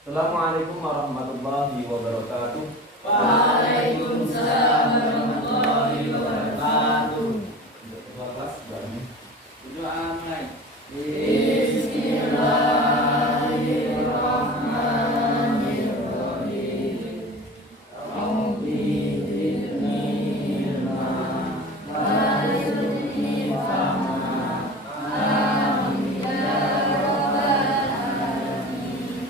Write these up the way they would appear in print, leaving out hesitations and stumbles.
Assalamualaikum warahmatullahi wabarakatuh. Waalaikumsalam warahmatullahi wabarakatuh. Untuk ketua kelas bagi Doa mulai. Bismillahirrahmanirrahim. Rabbi zidni ilma warzuqni fahma. Amin ya rabbal alamin.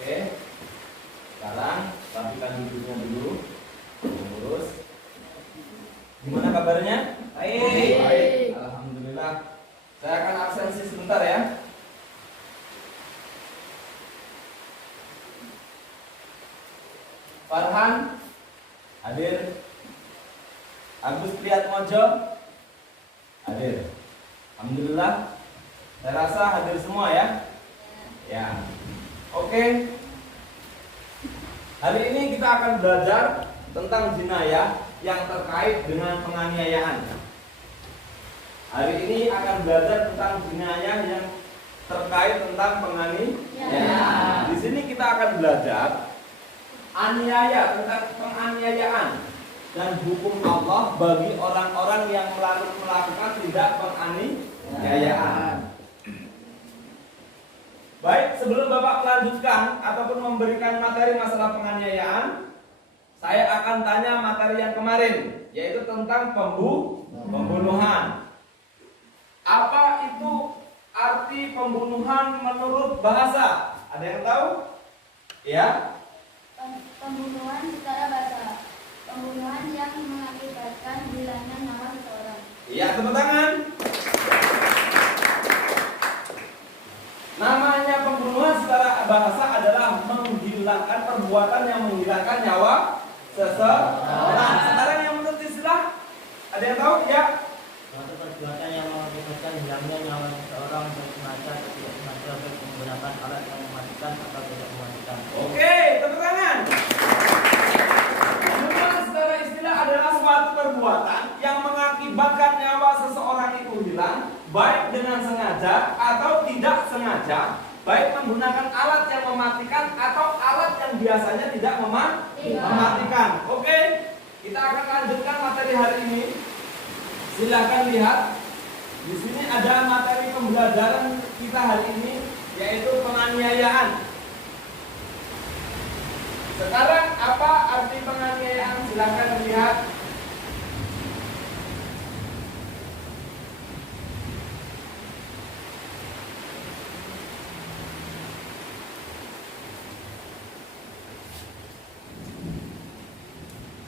Oke. Sekarang rapikan duduknya dulu. Lurus. Gimana kabarnya? Baik. Alhamdulillah. Saya akan absensi sebentar ya. Farhan hadir. Agus Priyatmojo hadir. Alhamdulillah. Saya rasa hadir semua ya. Ya. Oke. Hari ini kita akan belajar tentang jinayah yang terkait dengan penganiayaan. Hari ini akan belajar tentang jinayah yang terkait tentang penganiayaan. Di sini kita akan belajar aniaya, tentang penganiayaan dan hukum Allah bagi orang-orang yang melakukan tindak penganiayaan. Baik, sebelum Bapak melanjutkan ataupun memberikan materi masalah penganiayaan, saya akan tanya materi yang kemarin, yaitu tentang pembunuhan. Apa itu arti pembunuhan menurut bahasa? Ada yang tahu? Ya? Pembunuhan secara bahasa, pembunuhan yang mengakibatkan hilangnya nyawa seseorang. Iya, tepuk tangan. Namanya pembunuhan secara bahasa adalah menghilangkan perbuatan yang menghilangkan nyawa seseorang. Sekarang yang menurut istilah, ada yang tahu? Ya. Suatu perbuatan yang mengakibatkan hilangnya nyawa seseorang sengaja atau tidak sengaja baik menggunakan alat yang mematikan atau tidak mematikan. Oke, tepuk tangan. Pembunuhan secara istilah adalah suatu perbuatan yang mengakibatkan nyawa seseorang itu hilang, baik dengan sengaja atau tidak sengaja, baik menggunakan alat yang mematikan atau alat yang biasanya tidak mematikan. Oke, kita akan lanjutkan materi hari ini. Silahkan lihat. Di sini ada materi pembelajaran kita hari ini, yaitu penganiayaan. Sekarang apa arti penganiayaan? Silahkan lihat.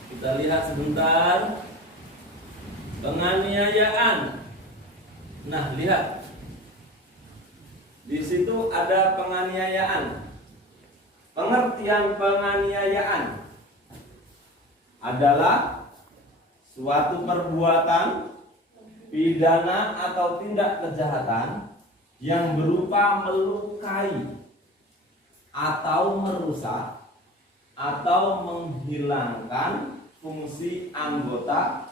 Kita lihat sebentar. Penganiayaan. Nah, lihat. Di situ ada penganiayaan. Pengertian penganiayaan adalah suatu perbuatan pidana atau tindak kejahatan yang berupa melukai atau merusak atau menghilangkan fungsi anggota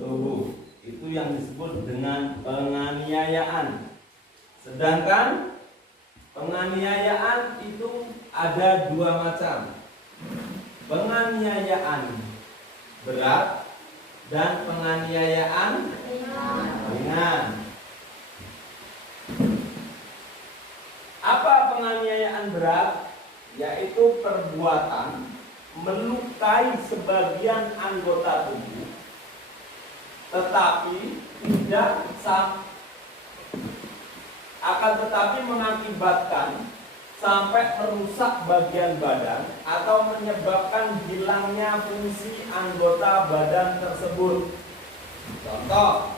tubuh. Itu yang disebut dengan penganiayaan. Sedangkan penganiayaan itu ada dua macam. Penganiayaan berat dan penganiayaan ringan. Apa penganiayaan berat? Yaitu perbuatan melukai sebagian anggota tubuh, tetapi tidak akan tetapi mengakibatkan sampai merusak bagian badan atau menyebabkan hilangnya fungsi anggota badan tersebut. Contoh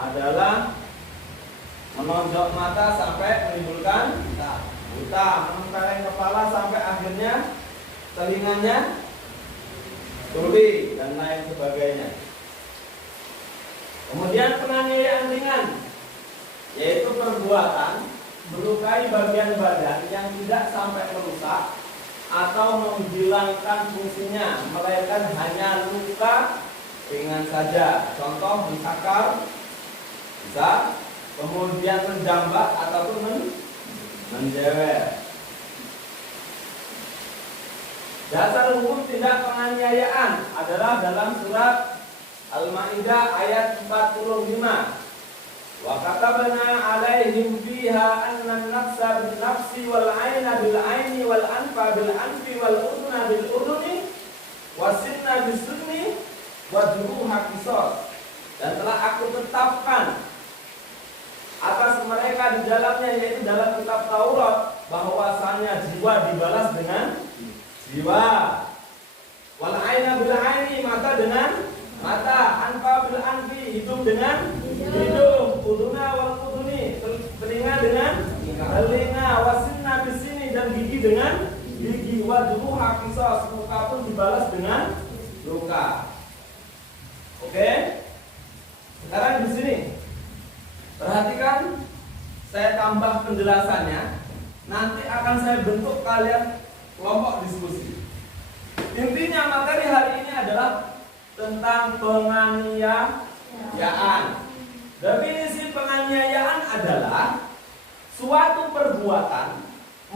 adalah menonjok mata sampai menimbulkan buta, menempeleng kepala sampai akhirnya telinganya tuli dan lain sebagainya. Kemudian penganiayaan ringan, yaitu perbuatan melukai bagian badan yang tidak sampai merusak atau menghilangkan fungsinya, melainkan hanya luka ringan saja. Contoh mensakar bisa, kemudian menjambak ataupun menjewer. Dasar hukum tindak penganiayaan adalah dalam surat Al-Maidah ayat 45. Wa katabna 'alaihim fiha anna an-nafsa bin-nafsi wal 'aina bil-'aini wal anfa bil-anfi wal udhuna bil-udhuni was-sinna bis-sinni wa juruha qisas. Dan telah aku tetapkan atas mereka di dalamnya, yaitu dalam kitab Taurat, bahwasanya jiwa dibalas dengan jiwa, wal aina bil aini, mata dengan mata, anfa bil anfi, hidung dengan hidung, uduna wal uduni, telinga dengan telinga, wasinna bis sini, dan gigi dengan gigi, wajhuha qisas, muka pun dibalas dengan luka. Oke? Sekarang di sini perhatikan, saya tambah penjelasannya. Nanti akan saya bentuk kalian kelompok diskusi. Intinya materi hari ini adalah tentang penganiayaan. Definisi penganiayaan adalah suatu perbuatan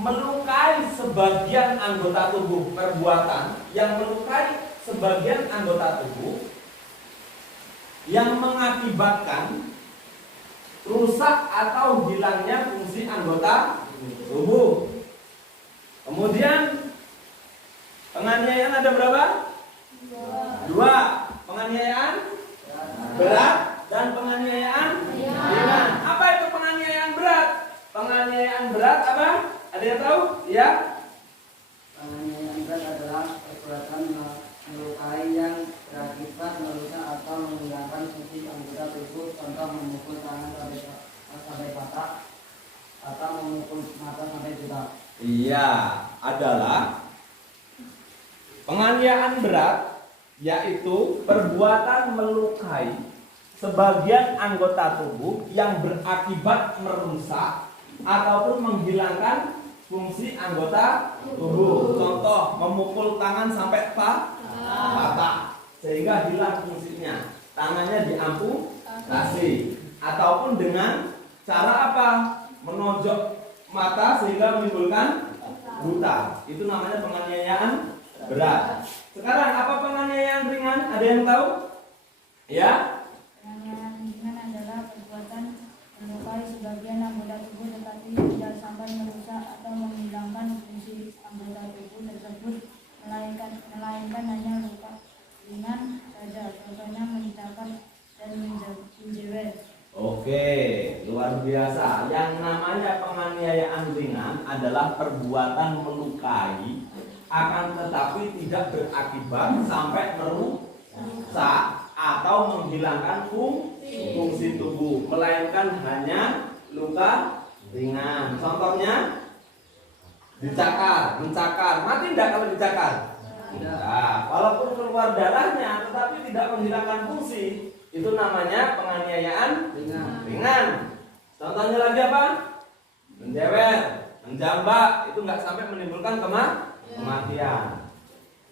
melukai sebagian anggota tubuh. Perbuatan yang melukai sebagian anggota tubuh yang mengakibatkan rusak atau hilangnya fungsi anggota tubuh. Kemudian penganiayaan ada berapa? Dua. Penganiayaan berat dan penganiayaan ringan. Apa itu penganiayaan berat? Penganiayaan berat apa? Ada yang tahu? Ya. Penganiayaan berat adalah perbuatan melukai yang berakibat merusak atau menghilangkan fungsi anggota tubuh, contoh memukul tangan sampai patah atau memukul mata sampai buta. Iya, adalah penganiayaan berat, yaitu perbuatan melukai sebagian anggota tubuh yang berakibat merusak ataupun menghilangkan fungsi anggota tubuh. Contoh, memukul tangan sampai patah sehingga hilang fungsinya, tangannya diamputasi, ataupun dengan cara apa? Menonjok mata sehingga menimbulkan buta. Itu namanya penganiayaan berat. Sekarang apa penganiayaan ringan? Ada yang tahu? Ya? Penganiayaan ringan adalah perbuatan melukai sebagian anggota tubuh tetapi tidak sampai merusak atau menghilangkan fungsi anggota tubuh tersebut, melainkan hanya luka ringan saja, contohnya mengikat dan menjewer. Oke, luar biasa. Yang namanya penganiayaan ringan adalah perbuatan melukai akan tetapi tidak berakibat sampai merusak atau menghilangkan fungsi tubuh, melainkan hanya luka ringan. Contohnya dicakar, mencakar. Mati tidak kalau dicakar? Nah, walaupun keluar darahnya tetapi tidak menghilangkan fungsi, itu namanya penganiayaan ringan. Contohnya lagi apa? Menjewer, menjambak, itu nggak sampai menimbulkan kematian.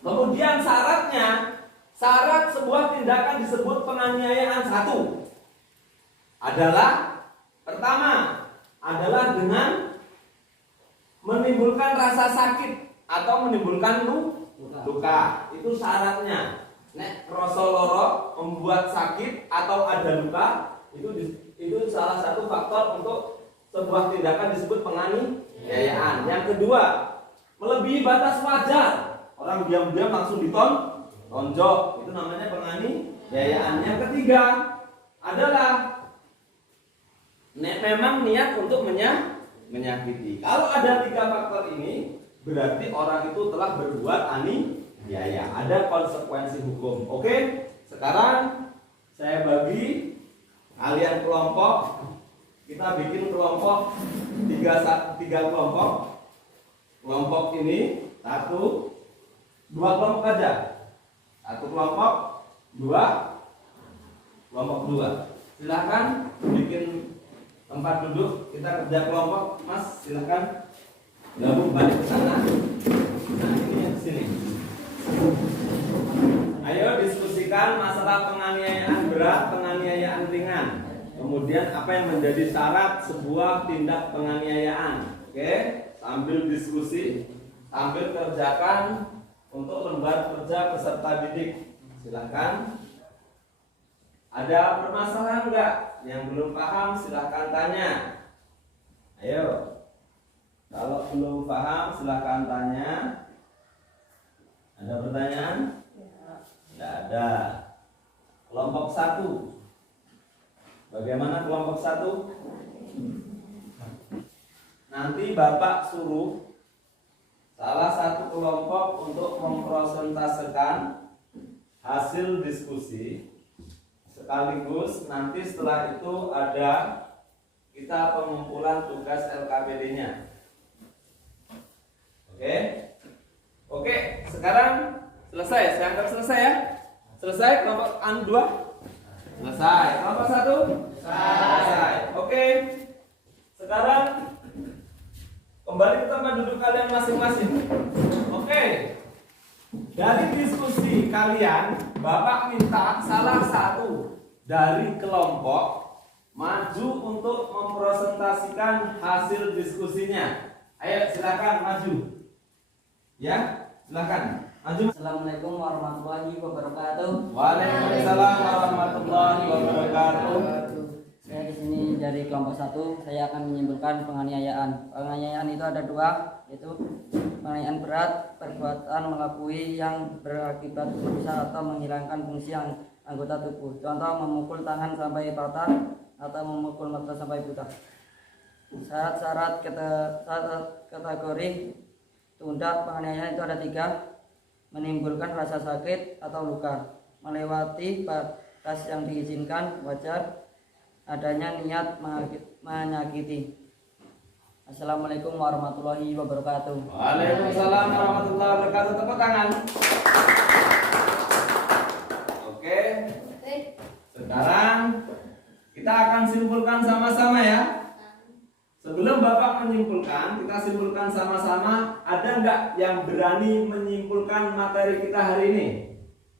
Kemudian syarat sebuah tindakan disebut penganiayaan satu adalah, pertama adalah dengan menimbulkan rasa sakit atau menimbulkan luka. Itu syaratnya. Nek rasa loro, membuat sakit atau ada luka, itu salah satu faktor untuk sebuah tindakan disebut penganiayaan. Yang kedua, melebihi batas wajar. Orang diam-diam langsung ditonjok, itu namanya penganiayaan. Yang ketiga adalah memang niat untuk menyakiti. Kalau ada tiga faktor ini, berarti orang itu telah berbuat aniaya. Ada konsekuensi hukum. Oke, sekarang saya bagi kalian kelompok. Kita bikin kelompok tiga kelompok. Kelompok ini dua kelompok aja. Satu kelompok, kelompok dua. Silakan bikin tempat duduk. Kita kerja kelompok, Mas. Silakan gabung balik ke sana. Nah, ini di sini. Ayo diskusikan masalah penganiayaan berat, penganiayaan ringan. Kemudian apa yang menjadi syarat sebuah tindak penganiayaan. Oke? diskusi sambil kerjakan untuk lembar kerja peserta didik. Silahkan. Ada permasalahan enggak? Yang belum paham silahkan tanya. Ayo. Kalau belum paham silahkan tanya. Ada pertanyaan? Tidak ada. Kelompok 1. Bagaimana kelompok 1? Nanti Bapak suruh salah satu kelompok untuk mempresentasikan hasil diskusi, sekaligus nanti setelah itu ada kita pengumpulan tugas LKPD-nya. Oke, sekarang selesai. Saya anggap selesai ya. Selesai kelompok 2? Selesai. Kelompok 1? Selesai. Oke. Sekarang kembali ke tempat duduk kalian masing-masing. Oke. Dari diskusi kalian, Bapak minta salah satu dari kelompok maju untuk mempresentasikan hasil diskusinya. Ayo silakan maju. Ya, silakan. Maju. Assalamualaikum warahmatullahi wabarakatuh. Waalaikumsalam warahmatullahi wabarakatuh. Saya di sini dari kelompok 1. Saya akan menyimpulkan penganiayaan. Penganiayaan itu ada 2, yaitu penganiayaan berat, perbuatan melakui yang berakibat merusak atau menghilangkan fungsi anggota tubuh. Contoh memukul tangan sampai patah atau memukul mata sampai buta. Syarat kategori tindak penganiayaan itu ada 3. Menimbulkan rasa sakit atau luka, melewati batas yang diizinkan, wajar, adanya niat menyakiti. Assalamualaikum warahmatullahi wabarakatuh. Waalaikumsalam warahmatullahi wabarakatuh. Tepuk tangan. Oke. Sekarang kita akan simpulkan sama-sama ya. Sebelum Bapak menyimpulkan, kita simpulkan sama-sama. Ada nggak yang berani menyimpulkan materi kita hari ini?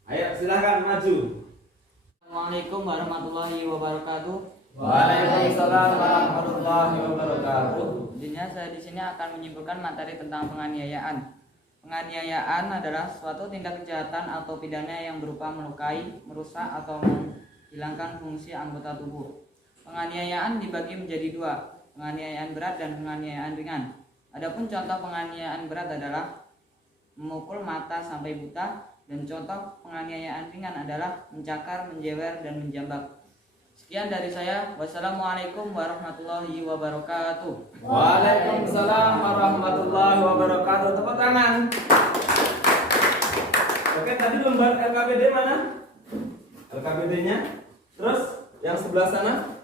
Ayo silahkan maju. Assalamualaikum warahmatullahi wabarakatuh. Waalaikumsalam warahmatullahi wabarakatuh. Intinya saya di sini akan menyimpulkan materi tentang penganiayaan. Penganiayaan adalah suatu tindak kejahatan atau pidana yang berupa melukai, merusak atau menghilangkan fungsi anggota tubuh. Penganiayaan dibagi menjadi 2. Penganiayaan berat dan penganiayaan ringan. Adapun contoh penganiayaan berat adalah memukul mata sampai buta, dan contoh penganiayaan ringan adalah mencakar, menjewer, dan menjambak. Sekian dari saya. Wassalamualaikum warahmatullahi wabarakatuh. Waalaikumsalam warahmatullahi wabarakatuh. Tepuk tangan. Oke, tadi lembar LKPD mana? LKPD-nya. Terus yang sebelah sana.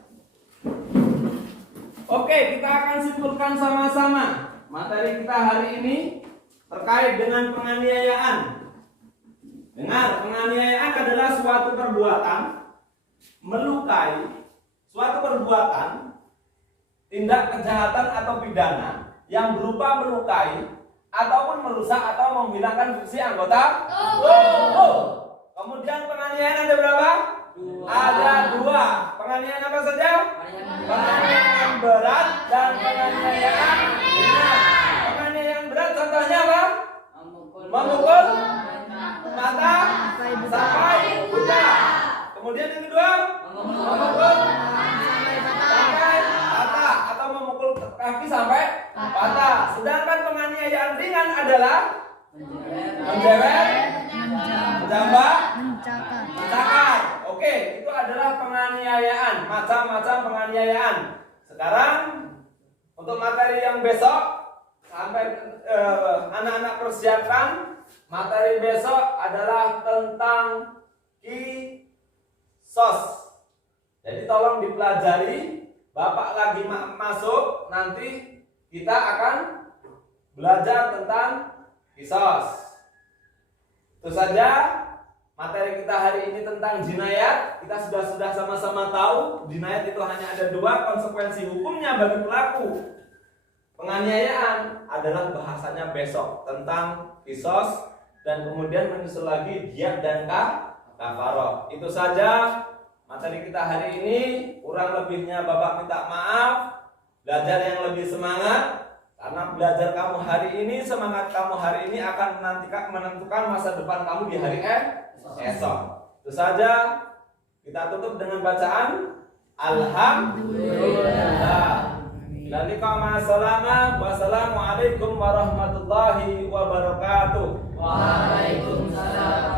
Oke, kita akan simpulkan sama-sama. Materi kita hari ini terkait dengan penganiayaan. Dengar, penganiayaan adalah suatu perbuatan melukai, suatu perbuatan tindak kejahatan atau pidana yang berupa melukai ataupun merusak atau menghilangkan fungsi anggota tubuh. Kemudian penganiayaan ada berapa? Ada 2. Penganiayaan apa saja? Penganiayaan berat dan penganiayaan ringan. Penganiayaan berat contohnya apa? Memukul mata sampai buta. Kemudian yang kedua, memukul sampai patah atau memukul kaki sampai patah. Sedangkan penganiayaan ringan adalah menjewer, menjambak, mencakar. Oke, itu adalah penganiayaan, macam-macam penganiayaan. Sekarang untuk materi yang besok sampai anak-anak persiapkan, materi besok adalah tentang kisos. Jadi tolong dipelajari. Bapak lagi masuk, nanti kita akan belajar tentang kisos. Itu saja materi kita hari ini tentang jinayat. Kita sudah sama-sama tahu jinayat itu hanya ada 2 konsekuensi hukumnya bagi pelaku. Penganiayaan adalah bahasanya besok tentang kisos, dan kemudian menyusul lagi diyat dan kafaroh. Itu saja materi kita hari ini. Kurang lebihnya Bapak minta maaf. Belajar yang lebih semangat. Karena belajar kamu hari ini, semangat kamu hari ini akan menentukan masa depan kamu di hari esok. Itu saja, kita tutup dengan bacaan Alhamdulillah. Wassalamualaikum warahmatullahi wabarakatuh. Waalaikumsalam.